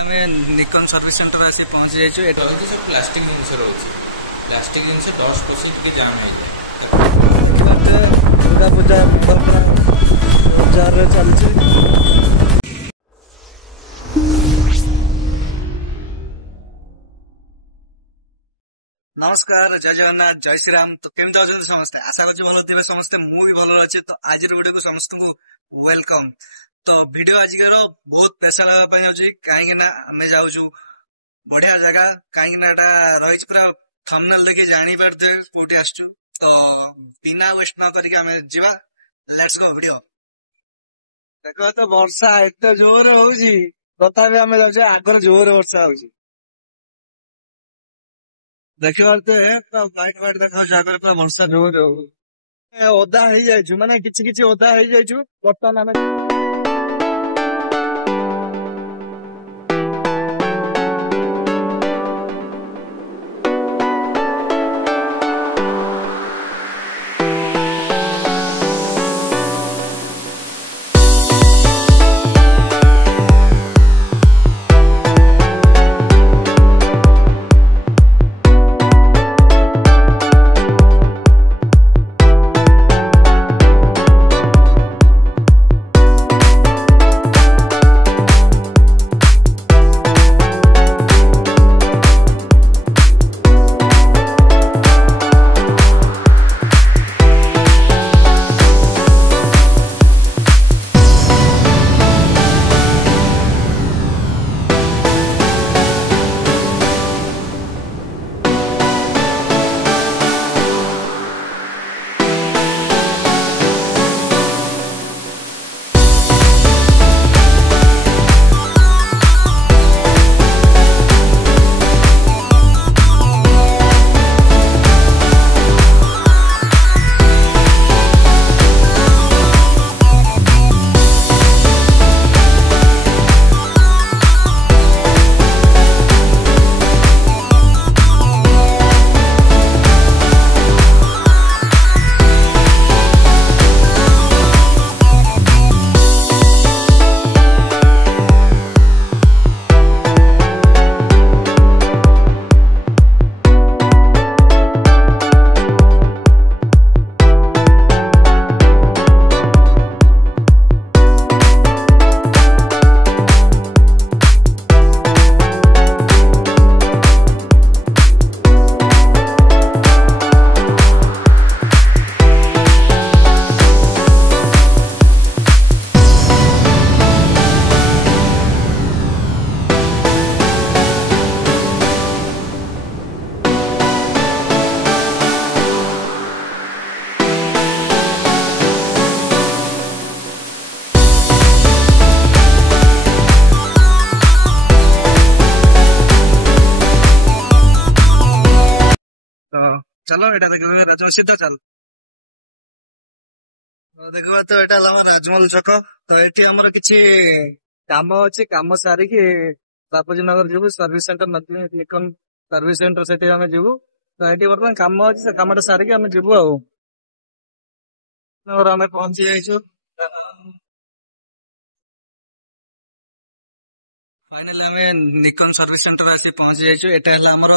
ଆମେ Nikon service centre ଆସି ପହଞ୍ଚି ଯାଇଛୁ। ଏଠି ରହିଛି ସବୁ ପ୍ଲାଷ୍ଟିକ ଜିନିଷ ରହୁଛି। ପ୍ଲାଷ୍ଟିକ ଜିନିଷ ଡଷ୍ଟ ପଶି ଟିକେ ଜାମ୍ ହେଇଯାଏ। ଦେଖିପାରୁଥିବେ ଦୁର୍ଗା ପୂଜା ମେଢ ପୁରା ଜୋରଜାରରେ ଚାଲିଛି। ନମସ୍କାର, ଜୟ ଜଗନ୍ନାଥ, ଜୟ ଶ୍ରୀରାମ। ତ କେମିତି ଅଛନ୍ତି ସମସ୍ତେ? ଆଶା କରୁଛି ଭଲ ଥିବେ ସମସ୍ତେ। ମୁଁ ବି ଭଲରେ ଅଛି। ତ ଆଜିର ଭିଡିଓକୁ ସମସ୍ତଙ୍କୁ ୱେଲକମ୍। ତ ଭିଡିଓ ଆଜିର ବହୁତ ସ୍ପେଶାଲ ହେବା ପାଇଁ ଯାଉଛି, କାହିଁକି ନା ଆମେ ଯାଉଛୁ ବଢିଆ ଜାଗା। କାହିଁକି ନା ଏଟା ରହିଛି ପୁରା ଥମ୍ବନେଲ ଦେଖି ଜାଣିପାରୁଥିବେ କୋଉଠି ଆସିଛୁ। ତ ବିନା ୱେଷ୍ଟ ନ କରିକି ଆମେ ଯିବା। Let's go video. ଦେଖ ତ ବର୍ଷା ଏତେ ଜୋରରେ ହଉଛି, ତଥାପି ଆମେ ଯାଉଛେ। ଆଗରେ ଜୋରରେ ବର୍ଷା ହଉଛି, ଦେଖିପାରୁଥିବେ ଲାଇଟ୍ ଫାଇଟ୍ ଦେଖାଯାଉଛି। ଆଗରେ ପୁରା ବର୍ଷା ଜୋରରେ ହଉଛି। ଓଦା ହେଇଯାଇଛୁ, ମାନେ କିଛି କିଛି ଓଦା ହେଇଯାଇଛୁ। ବର୍ତ୍ତମାନ ଆମେ ତ ଚାଲ ଏଟା ଦେଖିବା ରାଜମହଲ। ସିଧା ଚାଲ। ଦେଖିବା ତ ଏଟା ହେଲା ଆମର ରାଜମହଲ ଛକ। ତ ଏଠି ଆମର କିଛି କାମ ଅଛି। କାମ ସାରିକି ବାପୁଜୀ ନଗର ଯିବୁ। Service centre Nikon service centre, ସେଠି ଆମେ ଯିବୁ। ତ ଏଠି ବର୍ତ୍ତମାନ କାମ ଅଛି, ସେ କାମଟା ସାରିକି ଆମେ ଯିବୁ। ଆଉ ଆମେ ପହଞ୍ଚି ଯାଇଛୁ। ଫାଇନାଲି ଆମେ ନିକନ ସର୍ଭିସ ସେଣ୍ଟର ଆସି ପହଞ୍ଚି ଯାଇଛୁ। ଏଟା ହେଲା ଆମର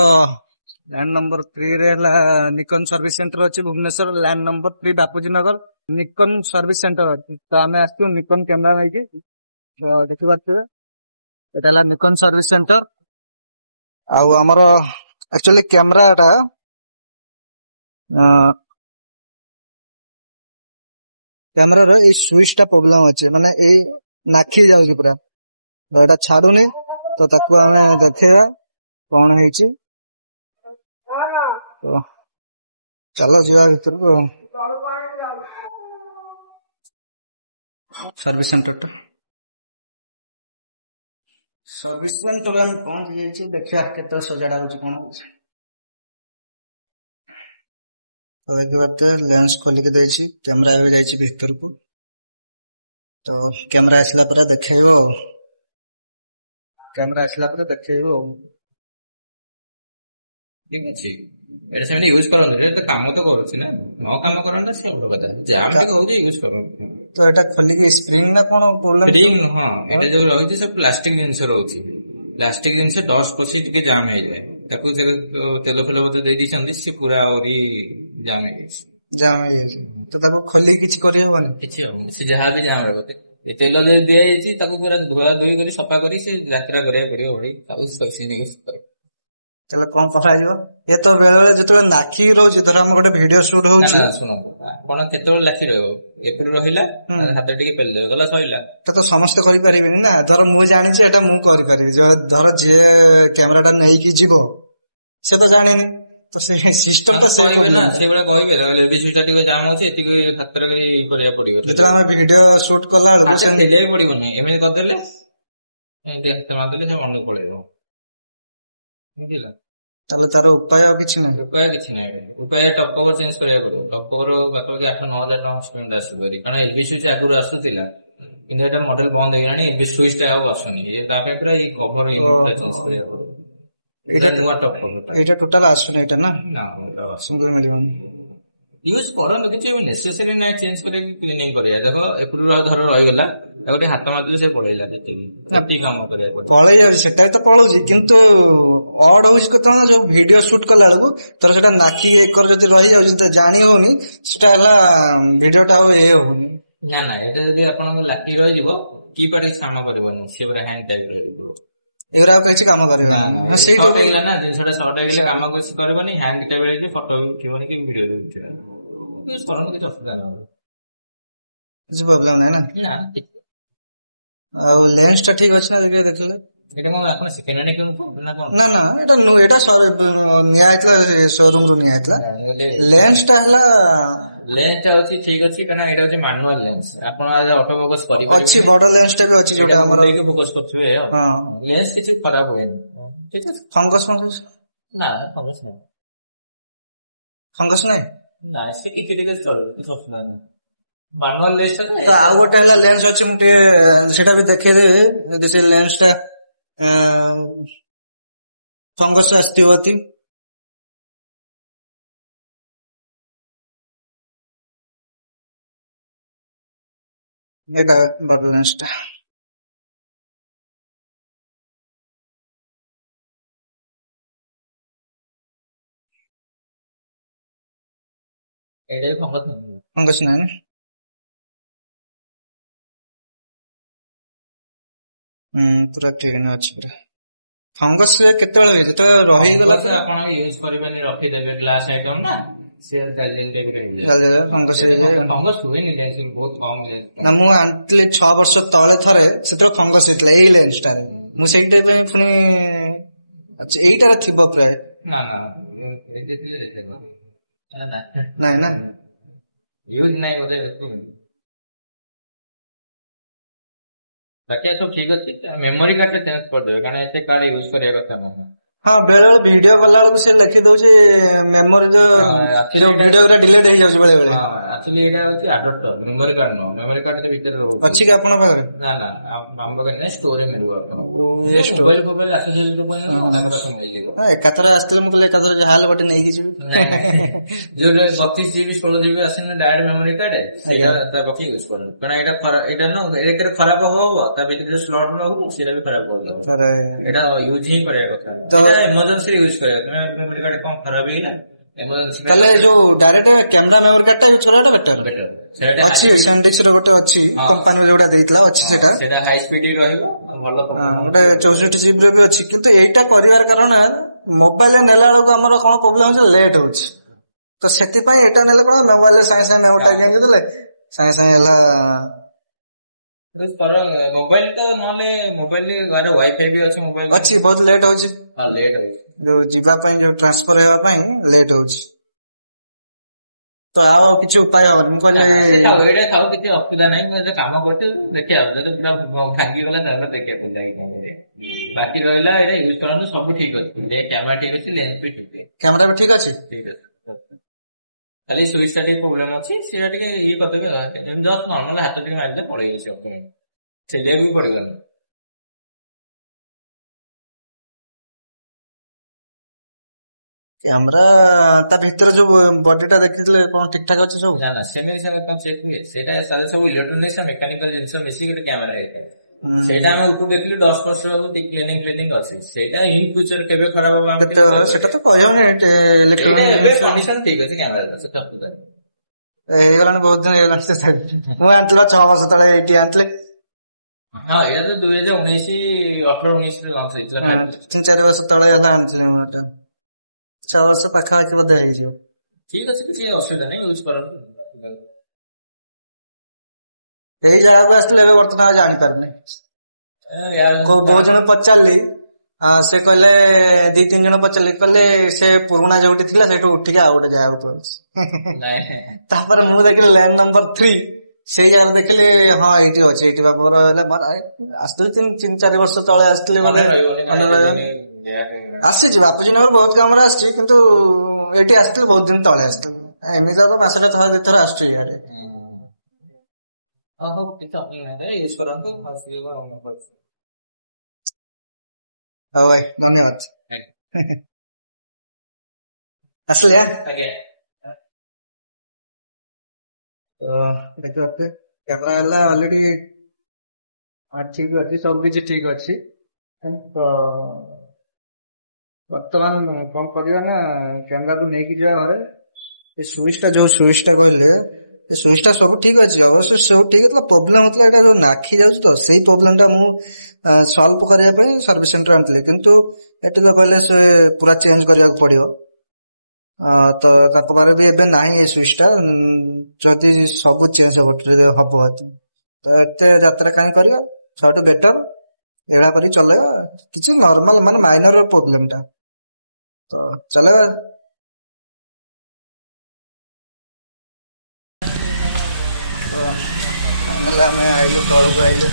ଲ୍ୟାଣ୍ଡ ନମ୍ବର 3 ରେ ହେଲା ନିକନ ସର୍ଭିସ ସେଣ୍ଟର ଅଛି Bhubaneswar. Land number 3 Bapuji Nagar Nikon service centre ଅଛି। ତ ଆମେ ଆସିଛୁ ନିକନ କ୍ୟାମେରା ନେଇକି। ତ ଦେଖିପାରୁଥିବେ ଏଟା ହେଲା ନିକନ ସର୍ଭିସ ସେଣ୍ଟର। ଆଉ ଆମର ଆକ୍ଚୁଆଲି କ୍ୟାମେରାଟା କ୍ୟାମେରାର ଏଇ ସୁଇଚ ଟା ପ୍ରୋବ୍ଲେମ ଅଛି, ମାନେ ଏଇ ନାଖି ଯାଉଛି ପୁରା। ତ ଏଟା ଛାଡୁନି। ତ ତାକୁ ଆମେ ଦେଖେଇବା କଣ ହେଇଛି। ତ ଚାଲ ଯିବା ଭିତରକୁ। ସର୍ଭିସ ସେଣ୍ଟରଟା ସର୍ଭିସ ସେଣ୍ଟର ଆମେ ପହଞ୍ଚି ଯାଇଛୁ। ଦେଖିବା କେତେ ସଜାଡା ହଉଛି, କଣ ହଉଛି। ଦେଖିପାରୁଥିବେ ଲେନ୍ସ ଖୋଲିକି ଦେଇଛି। କ୍ୟାମେରା ଏବେ ଯାଇଛି ଭିତରକୁ। ତ କ୍ୟାମେରା ଆସିଲା ପରେ ଦେଖେଇବ ଆଉ। କ୍ୟାମେରା ଆସିଲା ପରେ ଦେଖେଇବ ଆଉ। ଠିକ ଅଛି, ଏଇଟା ସେମାନେ ୟୁଜ କରନ୍ତୁ। ଏଇଟା ତ କାମ ତ କରୁଛି ନା, ନ କାମ କରନ୍ତା ସେ ଗୋଟେ କଥା। ଜାମ୍ ଟିକେ ହଉଛି, ୟୁଜ କରନ୍ତୁ। ତ ଏଟା ଖୋଲିକି ସ୍ପ୍ରିଙ୍ଗ ନା କଣ ପ୍ରୋବ୍ଲେମ? ସ୍ପ୍ରିଙ୍ଗ ନୁହଁ, ଏଟା ଯୋଉ ରହିଛି ସବୁ ପ୍ଲାଷ୍ଟିକ ଜିନିଷ ରହୁଛି। ପ୍ଲାଷ୍ଟିକ ଜିନିଷ ଡଷ୍ଟ ପଶି ଟିକେ ଜାମ୍ ହେଇଯାଏ, ତାକୁ ତେଲ ଫେଲ ବୋଧେ ଦେଇ ଦେଇଛନ୍ତି, ସେ ପୁରା ଆହୁରି ଜାମ୍ ହେଇଯାଇଛି। ଜାମ୍ ହେଇଯାଇଛି ତ ତାକୁ ଖୋଲିକି କିଛି କରିହବନି? କିଛି ହବନି, ସେ ଯାହା ବି ଜାମ୍ ରହିବ। ଏ ତେଲ ଯଦି ଦିଆଯାଇଛି ତାକୁ ପୁରା ଧୁଆ ଧୁଇ କରି ସଫା କରି ସେ ଯାତ୍ରା କରିବାକୁ ପଡିବ ଭଳି, ତାକୁ ତାହେଲେ କଣ କରାଯିବ? ଏ ତ ବେଳେ ବେଳେ ଯେତେବେଳେ ନାଖି ରହୁଛି, ଧର ଆମର ଗୋଟେ ଭିଡିଓ ସୁଟ୍ ହଉଛି, ଶୁଣନ୍ତୁ ଆପଣ କେତେବେଳେ ଲାଖି ରହିବ, ଏପଟେ ରହିଲା ହାତ ଟିକେ ପେଲିଦେବେ, ଗଲା ସରିଲା। ତ ସମସ୍ତେ କରିପାରିବେନି ନା। ଧର ମୁଁ ଜାଣିଛି ଏଟା ମୁଁ କରିପାରିବି, ଧର ଯିଏ କ୍ୟାମେରା ଟା ନେଇକି ଯିବ ସେ ତ ଜାଣିନି, ତ ସେ ସିଷ୍ଟମ ଟା ସେଇଭଳିଆ କହିବେ, ଟା ଟିକେ ଜାମ୍ ଅଛି, ଏତିକି ହାତରେ କରିବାକୁ ପଡିବ। ଯେତେବେଳେ ଆମେ ଭିଡିଓ ସୁଟ୍ କଲା ବେଳକୁ ପେଲିବାକୁ ପଡିବନି, ଏମିତି କରିଦେଲେ ଏମିତି ହାତ ମାରିଦେଲେ ସେ ମନକୁ ପଳେଇବ, ବୁଝିଲା? ତାହେଲେ ତାର ଉପାୟ କିଛି ନାହିଁ? ଉପାୟ କିଛି ନାହିଁ, ଉପାୟ ଟପ୍ କଭର ଚେଞ୍ଜ କରିବାକୁ ପଡିବ। ଟପ୍ କଭର ପାଖାପାଖି 8-9 ହଜାର ଟଙ୍କା ସ୍ପେଣ୍ଡ ଆସିପାରି, କାରଣ ଏଲବି ସୁଇଚ୍ ଆଗରୁ ଆସୁଥିଲା, କିନ୍ତୁ ଏଟା ମଡେଲ ବନ୍ଦ ହେଇଗଲାଣି, ଏଲବି ସୁଇଚ୍ ଟା ଆଉ ଆସୁନି। ତା ପାଇଁ ପୁରା ଏଇ କଭର ୟୁନିଟ୍ ଚେଞ୍ଜ କରିବାକୁ ପଡିବ। ଏଇଟା ନୂଆ ଟପ୍ କଭର, ଏଇଟା ଟୋଟାଲ ଆସୁନି, ଏଇଟା ନା ସିଙ୍ଗଲ ମିଳିବନି। ୟୁଜ କରନ୍ତୁ, କିଛି ନେସେସରି ନାହିଁ ଚେଞ୍ଜ କରିକି କ୍ଲିନିଂ କରିବା। ଦେଖ ଏପଟୁ ଧର ରହିଗଲା, ତାକୁ ଟିକେ ହାତ ମାରିଦେଲେ ସେ ପଳେଇଲା, ଯେତିକି କାମ କରିବାକୁ ପଳେଇ ଯାଉଛି, ସେଟା ତ ପଳଉଛି, କିନ୍ତୁ ଅଡ ହଉଛି କେତେବେଳେ ଯୋଉ ଭିଡିଓ ସୁଟ୍ କଲା ବେଳକୁ ତୋର ସେଟା ନାଖି ଏକର ଯଦି ରହିଯାଉଛି, ଜାଣି ହଉନି, ସେଟା ହେଲା ଭିଡିଓ ଟା ଆଉ ହଉନି। ନା ଏଟା ଯଦି ଆପଣଙ୍କ ଲାଖି ରହିଯିବ, କି ପାଟି କାମ କରିବନି, ସେ ପୁରା ହ୍ୟାଙ୍ଗ ଟାଇପ ରହିଯିବ, ଏଗୁରା କିଛି କାମ କରିବନି। ସର୍ଟ ହେଇଗଲା ନା, ଜିନିଷଟା ସର୍ଟ ହେଇଗଲେ କାମ କିଛି କରିବନି, ହ୍ୟାଙ୍ଗ ଟାଇପ ହେଇଯିବ, ଫଟୋ ବି ଉଠିବନି କି ଭିଡିଓ ବି ଉଠିବନି। କରନ୍ତୁ, କିଛି ଅସୁବିଧା ନାହିଁ, କିଛି ପ୍ରୋବ୍ଲେମ ନାହିଁ ନା। ଆଉ ଲେନ୍ସ ଟା ଠିକ ଅଛି ନା ଦେଖିଲେ? ଏଟା କଣ ଆପଣ ସେକେଣ୍ଡ ହ୍ୟାଣ୍ଡ କିଣୁଛନ୍ତି ନା କଣ? ନା ଏଟା ନିଆ ହେଇଥିଲା, ଶୋରୁମ ରୁ ନିଆ ହେଇଥିଲା। ଲେନ୍ସ ଟା ହେଲା, ଲେନ୍ସ ଟା ଅଛି ଠିକ ଅଛି, କାରଣ ଏଇଟା ହଉଛି ମାନୁଆଲ ଲେନ୍ସ, ଆପଣ ଅଟୋ ଫୋକସ କରିପାରିବେ, ଅଛି ବଡ ଲେନ୍ସ ଟା ବି ଅଛି, ଯୋଉଟା ଆମର ଫୋକସ କରୁଥିବେ। ଲେନ୍ସ କିଛି ଖରାପ ହୁଏନି, ଠିକ ଅଛି। ଫଙ୍ଗସ ନା, ଫଙ୍ଗସ ନାହିଁ, ଫଙ୍ଗସ ନାହିଁ, ନା ସେ ଟିକେ ଟିକେ ଚଳିବ, କିଛି ଅସୁବିଧା ନାହିଁ। ମାନୁଆଲ ଲେନ୍ସ ଟା। ଆଉ ଗୋଟେ ହେଲା ଲେନ୍ସ ଅଛି, ମୁଁ ଟିକେ ସେଟା ବି ଦେଖେଇଦେବି, ଯଦି ସେ ଲେନ୍ସ ଟା ଫଙ୍ଗସ ଆସିଥିବ। ଏଇଟା ବଡ ଲେନ୍ସ ଟା, ଏଇଟା ବି ଫଙ୍ଗସ ନାହିଁ, ପୁରା କ୍ଲିନ ଅଛି ପୁରା। ଫଙ୍ଗସ କେତେବେଳେ ହୁଏ? ଯେତେବେଳେ ରହିଗଲା ଆପଣ ୟୁଜ କରିବେନି, ରଖିଦେବେ, ଗ୍ଲାସ ଆଇଟମ ନା, ଫଙ୍ଗସ ହୁଏନି, ବହୁତ କମ। ନା ମୁଁ ଆଣିଥିଲି 6 ବର୍ଷ ତଳେ ଥରେ, ସେତେବେଳେ ଫଙ୍ଗସ ହେଇଥିଲା ଏଇ ଲେନ୍ସ ଟାରେ, ମୁଁ ସେଇଟା ପାଇଁ ପୁଣି ଏଇଟାରେ ଥିବ ପ୍ରାୟ। ନା ନାଇଁ ନା, ୟୁଜ ନାଇଁ ବୋଧେ, ବାକି ସବୁ ଠିକ ଅଛି। ମେମୋରି କାର୍ଡ ଟା ଚେଞ୍ଜ କରିଦେବେ, କାରଣ ଏତେ କାର୍ଡ ୟୁଜ କରିବା କଥା ନୁହଁ। ହଁ, ବେଳେ ବେଳେ ଭିଡିଓ କଲା ବେଳକୁ ସେ ଲେଖି ଦଉଛି ମେମୋରି, ଭିଡିଓ ଗୁରା ଡିଲେଟ ହେଇଯାଉଛି ବେଳେ ବେଳେ। ଆକ୍ଚୁଆଲି ଏଇଟା ହଉଛି ଆଡପ୍ଟର, ମେମୋରି କାର୍ଡ ନୁହଁ, ମେମୋରି କାର୍ଡ ଭିତରେ ରହୁଛି। ଅଛି କି ଆପଣଙ୍କ ପାଖରେ? ନା ଆମ ପାଖରେ ନାହିଁ, ଷ୍ଟୋରରେ ମିଳିବ। ମୋବାଇଲ ଏକାଥରେ ଆସିଥିଲେ, ମୁଁ କହିଲି ଏକାଥରେ ଯାହା ହେଲେ ଗୋଟେ ନେଇକି ଯିବି। ଯୋଉଟା 32 GB 16 GB ଆସେନି ଡାଇରେକ୍ଟ ମେମୋରି କାର୍ଡ, ସେଇଟା ପକେଇ ୟୁଜ କରନ୍ତୁ, କାରଣ ଏଇଟା ଏଇଟା ଖରାପ ହବ, ତା ଭିତରେ ଯୋଉ ସ୍ଲଟ ନ ହବ ସେଇଟା ବି ଖରାପ ହବ। ଏଇଟା ୟୁଜ ହିଁ କରିବା କଥା, ଏମର୍ଜେନ୍ସି ୟୁଜ କରିବା। ତମେ ମେମୋରି କାର୍ଡ କଣ ଖରାପ ହେଇଗଲା, ତାହେଲେ ଯୋଉ ଡାଇରେକ୍ଟ କ୍ୟାମେରା ମେମୋରି କାର୍ଡ ଟା ୟୁଜ କରିବା ବେଟର ଅଛି। ସାଣ୍ଡିକ୍ସ ର ଗୋଟେ ଅଛି, କମ୍ପାନୀ ଯୋଉଟା ଦେଇଥିଲା ଅଛି, ସେଟା ହାଇ ସ୍ପିଡ ରହିବ, ଭଲ ଗୋଟେ 64 GB ର ବି ଅଛି। କିନ୍ତୁ ଏଇଟା କରିବାର କାରଣ, ମୋବାଇଲ ନେଲା ବେଳକୁ ଆମର କଣ ପ୍ରୋବ୍ଲେମ ହଉଛି, ଲେଟ୍ ହଉଛି, ତ ସେଥିପାଇଁ ଏଇଟା ନେଲେ କଣ, ମୋବାଇଲ ସାଙ୍ଗେ ସାଙ୍ଗେ ମେମୋରି ଟା ଗେଞ୍ଜି ଦେଲେ ସାଙ୍ଗେ ସାଙ୍ଗେ ହେଲା। ମୋବାଇଲ ତ ନହେଲେ, ମୋବାଇଲ ଘରେ ୱାଇଫାଇ ବି ଅଛି, ମୋବାଇଲ ଅଛି, ବହୁତ ଲେଟ୍ ହଉଛି। ଲେଟ୍ ହଉଛି, ଯୋଉ ଯିବା ପାଇଁ, ଯୋଉ ଟ୍ରାନ୍ସଫର ହେବା ପାଇଁ ଲେଟ୍ ହଉଛି, ତ ଆଉ କିଛି ଉପାୟ ହବନି। ମୁଁ କହିଲି ଏଇଟା ଥାଉ, କିଛି ଅସୁବିଧା ନାହିଁ, ମୁଁ କାମ କରୁଛି, ଦେଖିବା ଯଦି ପୁରା ଭାଙ୍ଗିଗଲା ତାହେଲେ ଦେଖିବାକୁ ଲାଗେ। ବାକି ରହିଲା ଏଇଟା ୟୁଜ କରନ୍ତୁ, ସବୁ ଠିକ ଅଛି, କ୍ୟାମେରା ଠିକ ଅଛି, ଲେନ୍ସ ବି ଠିକ ଅଛି, କ୍ୟାମେରା ବି ଠିକ ଅଛି, ଖାଲି ସୁଇଚ ଟା ଟିକେ ପ୍ରୋବ୍ଲେମ ଅଛି, ସେଟା ଟିକେ ଇଏ କରିଦେବେ, ଜଷ୍ଟ ନର୍ମାଲ ହାତ ଟିକେ ମାରିଦେଲେ ପଳେଇବ, ଚଲେଇବାକୁ ବି ପଡିବନି। କ୍ୟାମେରା ତା ଭିତରେ ଯୋଉ ବଡି ଟା ଦେଖିଥିଲେ କଣ ଠିକ ଠାକ ଅଛି ସବୁ? ନା ସେମିତି ଚେକ୍ ହୁଏ, ସେଇଟା ସବୁ ଇଲେକ୍ଟ୍ରୋନିକ୍ସ ମେକାନିକାଲ ଜିନିଷ ମିଶିକି ଗୋଟେ କ୍ୟାମେରା ହେଇଥାଏ। ସେଇଟା ଆମେ ଉପରୁ ଦେଖିଲୁ 10% କ୍ଲିନିଂ ଅଛି, ସେଇଟା ଇନ୍ ଫ୍ୟୁଚର କେବେ ଖରାପ ହବ ଆମେ କେତେ ସେଟା ତ କହିହବନି। ଇଲେକ୍ଟ୍ରୋନିକ କଣ୍ଡିସନ ଠିକ ଅଛି, କ୍ୟାମେରା ସେଟା ହେଇଗଲାଣି ବହୁତ ଦିନ ହେଇଗଲାଣି। ମୁଁ ଆଣିଥିଲି 6 ବର୍ଷ ତଳେ ଏଇଠି ଆଣିଥିଲି। ହଁ ଏଇଟା ତ 2018-19 ଲଞ୍ଚ ହେଇଥିଲା। 3-4 ବର୍ଷ ତଳେ ହେଲା ଆଣିଥିଲି ମୁଁ ଏଟା। 6 ବର୍ଷ ପାଖାପାଖି ବୋଧେ ହେଇଯିବ। ଠିକ ଅଛି, କିଛି ଅସୁବିଧା ନାହିଁ, ୟୁଜ କରନ୍ତୁ। ଏଇ ଜାଗାକୁ ଆସିଥିଲେ ଏବେ ବର୍ତ୍ତମାନ ଆଉ ଜାଣିପାରୁନି। ବହୁତ ଜଣ ପଚାରିଲି, ସେ କହିଲେ 2-3 ଜଣ ପଚାରିଲି, କହିଲେ ସେ ପୁରୁଣା ଯୋଉଠି ଥିଲା ସେଇଠୁ ଉଠିକି ଆଉ ଗୋଟେ ଜାଗାକୁ ପଳେଇଛି। ତାପରେ ମୁଁ ଦେଖିଲି ଲ୍ୟାଣ୍ଡ ନମ୍ବର 3, ସେଇ ଜାଗାରେ ଦେଖିଲି ହଁ ଏଇଠି ଅଛି, ଏଇଠି ବାପର ଆସିଥିଲି 3-4 ବର୍ଷ ତଳେ ଆସିଥିଲି। ଆସିଛି ବାପୁଜୀ ନଗର ବହୁତ କାମରେ ଆସିଛି, କିନ୍ତୁ ଏଇଠି ଆସିଥିଲି ବହୁତ ଦିନ ତଳେ ଆସିଥିଲି। ଏମିତି ତ ମାସରେ 2-3 ଥର ଆସୁଛି ଇଆଡେ। ହଉ ୟୁଜ କରନ୍ତୁ। ହଉ ଭାଇ ଧନ୍ୟବାଦ। ଆସିଲେ ଦେଖିବା କ୍ୟାମେରା ହେଲା ଅଲରେଡି ଠିକ ଅଛି, ସବୁ କିଛି ଠିକ ଅଛି। ତ ବର୍ତ୍ତମାନ କଣ କରିବା ନା, କ୍ୟାମେରାକୁ ନେଇକି ଯିବା ଘରେ। ଏ ସୁଇଚ ଟା ଯୋଉ ସୁଇଚ ଟା କହିଲେ, ଏ ସୁଇଚ ଟା ସବୁ ଠିକ ଅଛି, ଅବଶ୍ୟ ସବୁ ଠିକ ଥିଲା। ପ୍ରୋବ୍ଲେମ ହଉଥିଲା ଏଇଟା ଯୋଉ ନାଖି ଯାଉଛି, ତ ସେଇ ପ୍ରୋବ୍ଲେମ ଟା ମୁଁ ସଲ୍ଭ କରିବା ପାଇଁ ସର୍ଭିସ ସେଣ୍ଟର ଆଣିଥିଲି। କିନ୍ତୁ ଏଠି ତ କହିଲେ ସେ ପୁରା ଚେଞ୍ଜ କରିବାକୁ ପଡିବ। ତ ତାଙ୍କ ପାଖରେ ବି ଏବେ ନାହିଁ ଏଇ ସୁଇଚ ଟା। ଯଦି ସବୁ ଚେଞ୍ଜ ହବ ତ ଏତେ ଯାତ୍ରା କାହିଁ କରିବା, ସବୁଠୁ ବେଟର ଏଇଟା କରି ଚଲେଇବା। କିଛି ନର୍ମାଲ ମାନେ ମାଇନର ପ୍ରୋବ୍ଲେମ ଟା ତ ଚଲେଇବା। ଆମେ ଆଇଲୁ ତଳକୁ ଆଇଲୁ।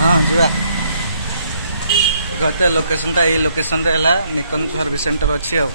ହଁ ଯିବା। ଲୋକେସନ ଟା ଏଇ ଲୋକେସନ ରେ ହେଲା ନିକନ ସର୍ଭିସ ସେଣ୍ଟର ଅଛି ଆଉ।